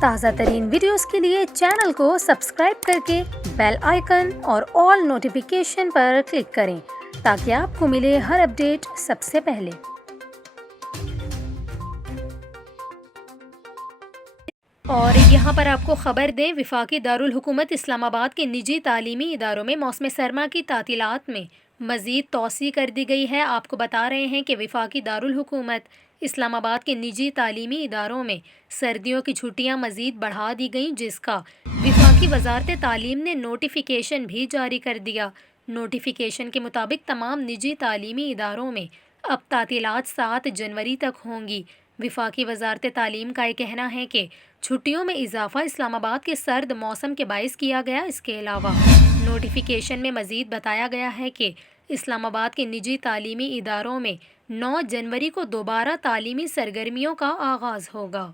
تازہ ترین ویڈیوز کے لیے چینل کو سبسکرائب کر کے بیل آئیکن اور آل نوٹیفیکیشن پر کلک کریں تاکہ آپ کو ملے ہر اپڈیٹ سب سے پہلے۔ اور یہاں پر آپ کو خبر دیں، وفاقی دارالحکومت اسلام آباد کے نجی تعلیمی اداروں میں موسم سرما کی تعطیلات میں مزید توسیع کر دی گئی ہے۔ آپ کو بتا رہے ہیں کہ وفاقی دارالحکومت اسلام آباد کے نجی تعلیمی اداروں میں سردیوں کی چھٹیاں مزید بڑھا دی گئیں، جس کا وفاقی وزارت تعلیم نے نوٹیفیکیشن بھی جاری کر دیا۔ نوٹیفیکیشن کے مطابق تمام نجی تعلیمی اداروں میں اب تعطیلات 7 جنوری تک ہوں گی۔ وفاقی وزارت تعلیم کا یہ کہنا ہے کہ چھٹیوں میں اضافہ اسلام آباد کے سرد موسم کے باعث کیا گیا۔ اس کے علاوہ نوٹیفیکیشن میں مزید بتایا گیا ہے کہ اسلام آباد کے نجی تعلیمی اداروں میں 9 جنوری کو دوبارہ تعلیمی سرگرمیوں کا آغاز ہوگا۔